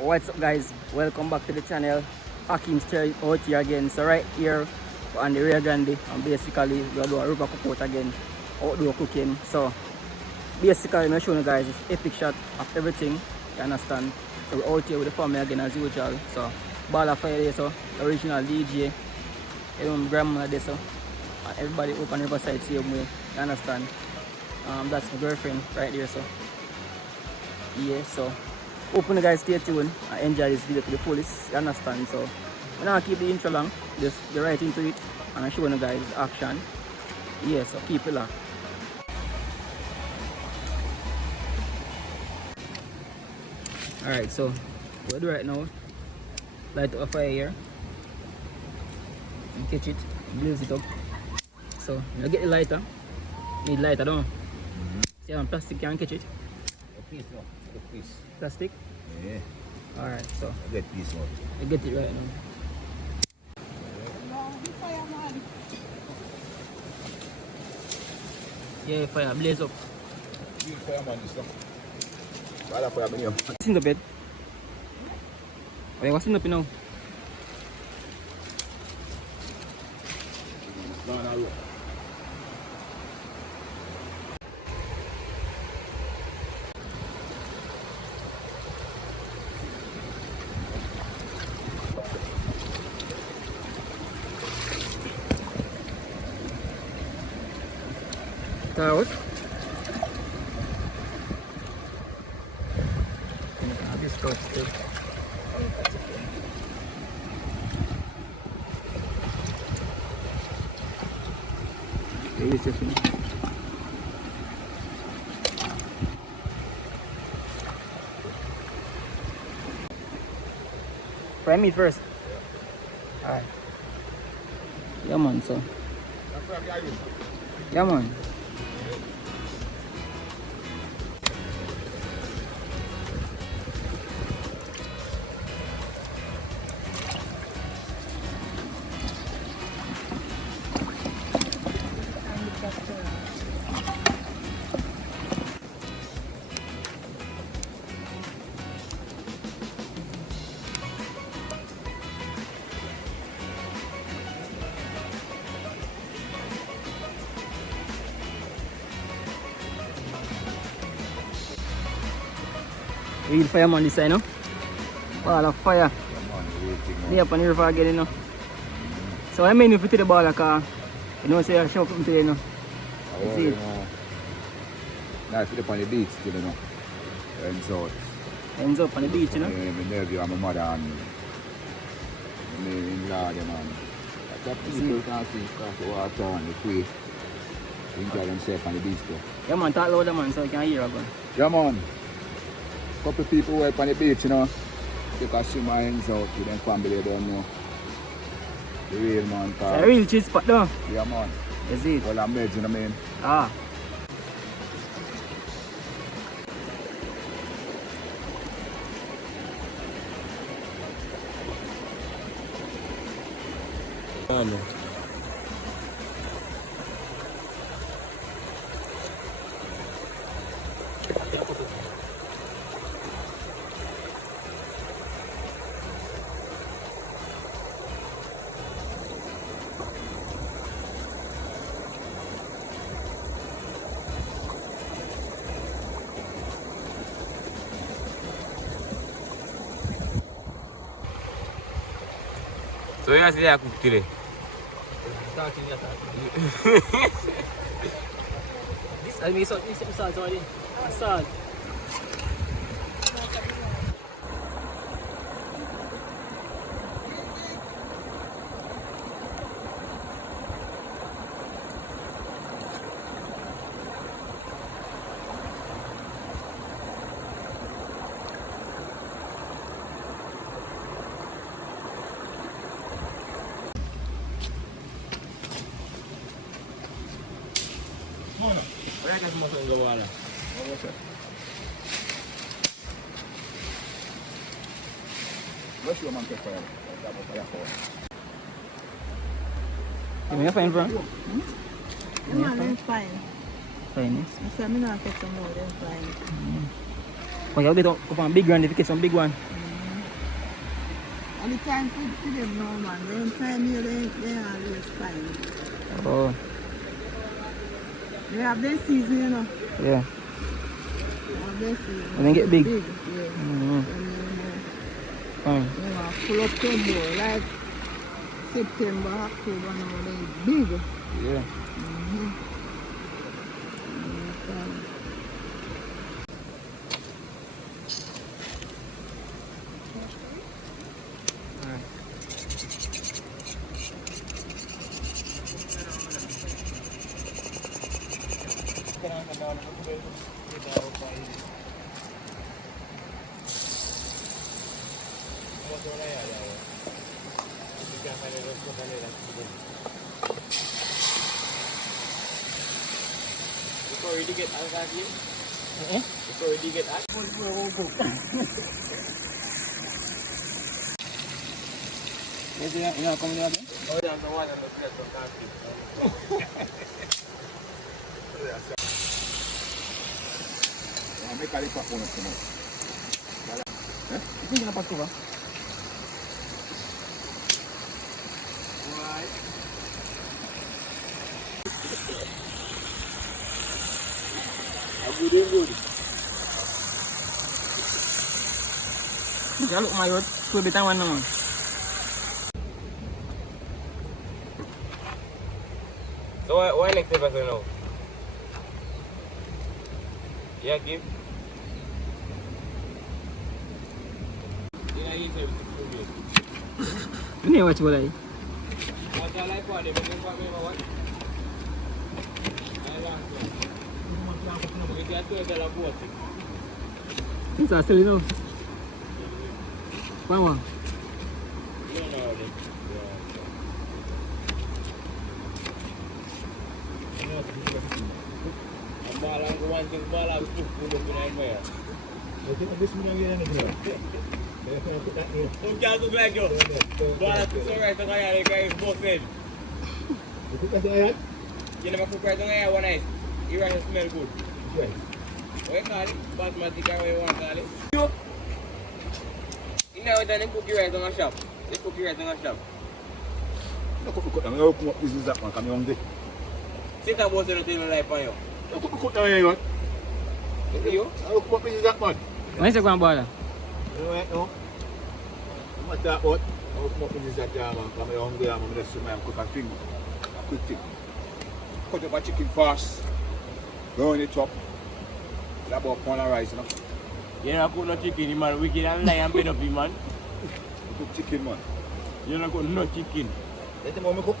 What's up guys, welcome back to the channel. Ackeem still out here again. So right here on the rear Grande, and basically we'll do a river cookout again, outdoor cooking. So basically I'm showing you guys this epic shot of everything, you understand. So we're out here with the family again as usual. So ball of fire there, so original DJ, grandma there, so and everybody open riverside same way, you understand. That's my girlfriend right there, so yeah, so hope you guys stay tuned and enjoy this video to the fullest, you understand. So I'm not keep the intro long, just get right into it and I'm showing you guys action. Yeah, so keep it locked. Alright, so what we do right now, light up a fire here and catch it, blaze it up. So you get the lighter, need lighter don't you? See how plastic can catch it? A piece, no. A piece. Plastic? Yeah. Alright, so I get piece one. I get it right now. Yeah, fire, blaze up. You fireman this stuff. Why fire me here? What's in the bed? Wait, what's in the bed now? Out. This goes to fry meat first. Alright. Yeah man, so. Yeah man. Real fireman this side, no? Ball of fire. They up on the river again, you know. So I mean if you to the ball of car, you know, say I show up today, you know. You see it? Now if you up on the beach, you know. Ends out. Ends up on the beach, you know. My nephew and my mother and my in-law, you know. That's what people can see across the water and the free. Enjoy themselves on the beach there. Yeah man, talk louder man so you can hear again. Yeah man. Couple people who up on the beach, you know. Take a swim and ends out with them family, they don't know. The real man. It's a real cheese spot though. Yeah man. You see it? Well, I'm made, you know what I mean? Ah. So you see I cook today? This I mean salt already. Salt. Where is the muscle go on? Where's your man take fire? You may find bro? The man is fine. Fine, yes. I said, I'm not get some more than fine. But you'll be up on big one if you get some big one. And the time for them now, man. Them time here, they always fine. Oh, They have their season, you know. yeah. They have their season. And then get big. Yeah. Mm-hmm. Fine. You know, full up to more. Like September, October now, they big. Yeah. Mm-hmm. Before you get out of here, before you get out, You coming again? oh, down the one and the plate from coffee. Make a little one of them. You think you're pass over? Good and good. Look my road. Two bit and one now. So why next episode now? Yeah, give. Yeah, you say You know what you like? what I like for them, you for me what? I like it. We got $12 boat. This is still, you know. One more. No. I'm balang ko one thing balang ko pulo pinay mo. Kung kaya ko glad yo. Balang ko sorry ito kaya ni kay boss head. Yan naman ko kaya ngaya one night. Iwan smell good. Oye kali, basmati ka way one kali. Yo. Ina wala ni cookie right on shop. This cookie right on shop. I'm going to come up with that one. Come on, day. Sit up boss no table life on yo. I'm going to come down here. Yo. I'll come up with that one. When is it going to No. What's that one? I'll come up with that man. Come on, day. I'm going to let some cook and thing. Quick thing. Cut up a chicken fast. Burn it up. That about pound of rice, you know. You don't cook no chicken, man. Wicked and lie and bed up, man. You cook chicken, man. You don't cook no chicken. Let them mama cook.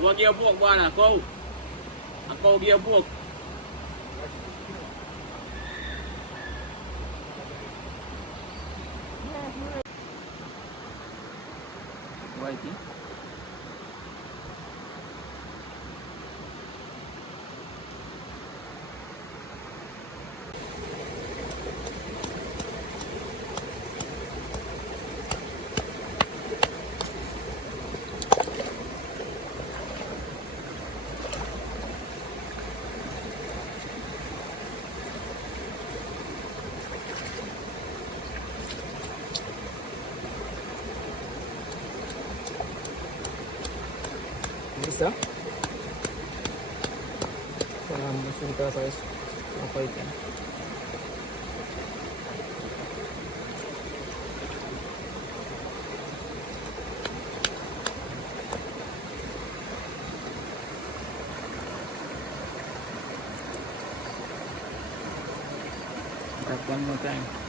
What give a book, man? A cow. A cow give a book. Whitey. Bisa? Kalau masih kita saya apa itu? One more time.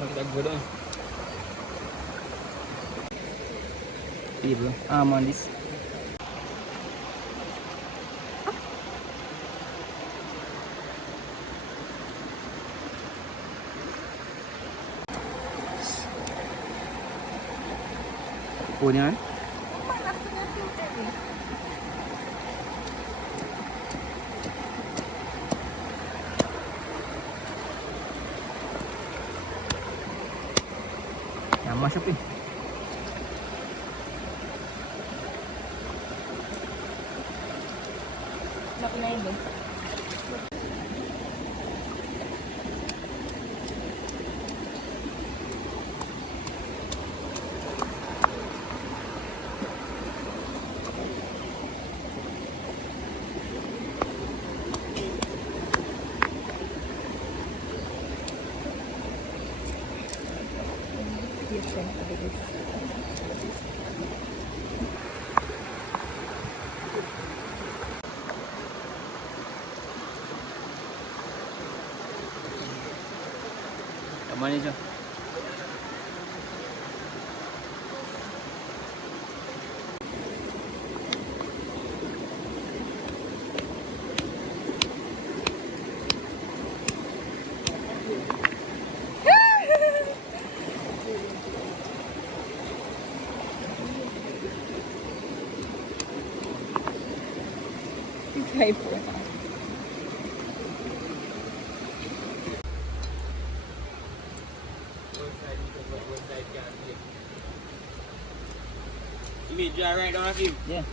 Kita gula. Iya, manis. Onion. Yeah, mash up it. The manager. It's hyper. You mean dry right now, Ackeem? Yeah.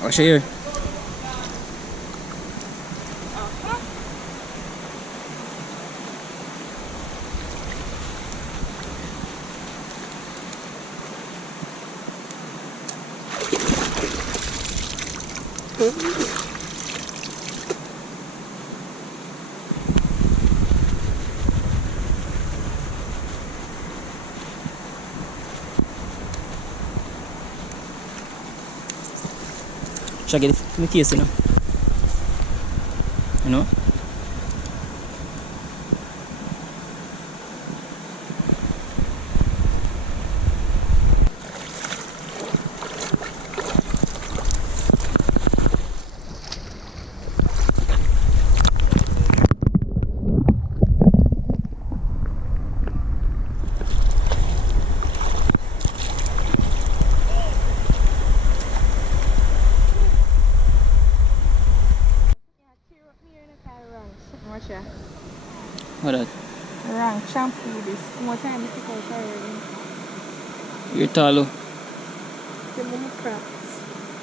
I'll show you. Should I get it in the case, you know? You know? What that? Wrong shampoo this. More time to pick out already. You're tall. The more crops.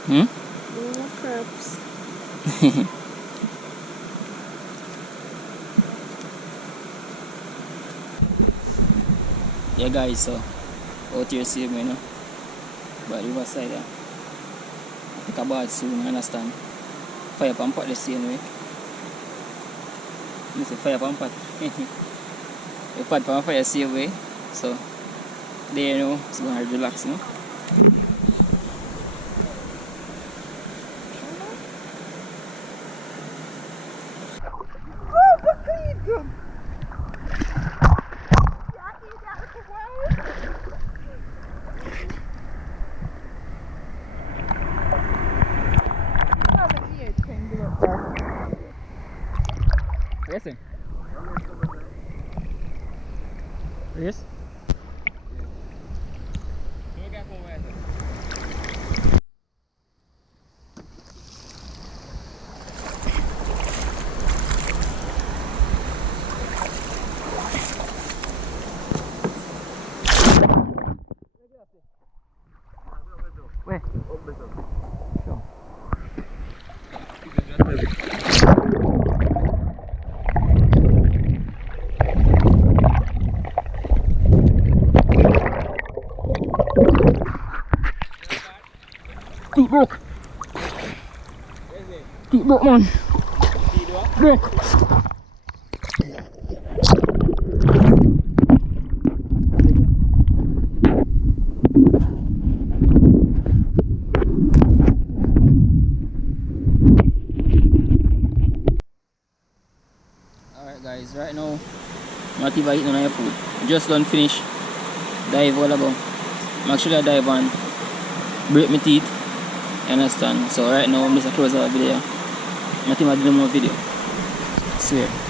Hmm? The more crops. Yeah guys, so out here see me, you know? By the riverside, yeah. Take a bath soon, you understand? Fire pump pot the same way. You see fire pump pot. You pot from fire same way. So there, you know, it's gonna relax, you know? Yes, yes. Where? Sure. Look! Keep broke, man. Great. Alright guys, right now not even eating on your food. Just done finish. Dive all ago. I'm actually a dive and break my teeth. You understand? So right now I'm just a close out video. Not even doing more video. Swear.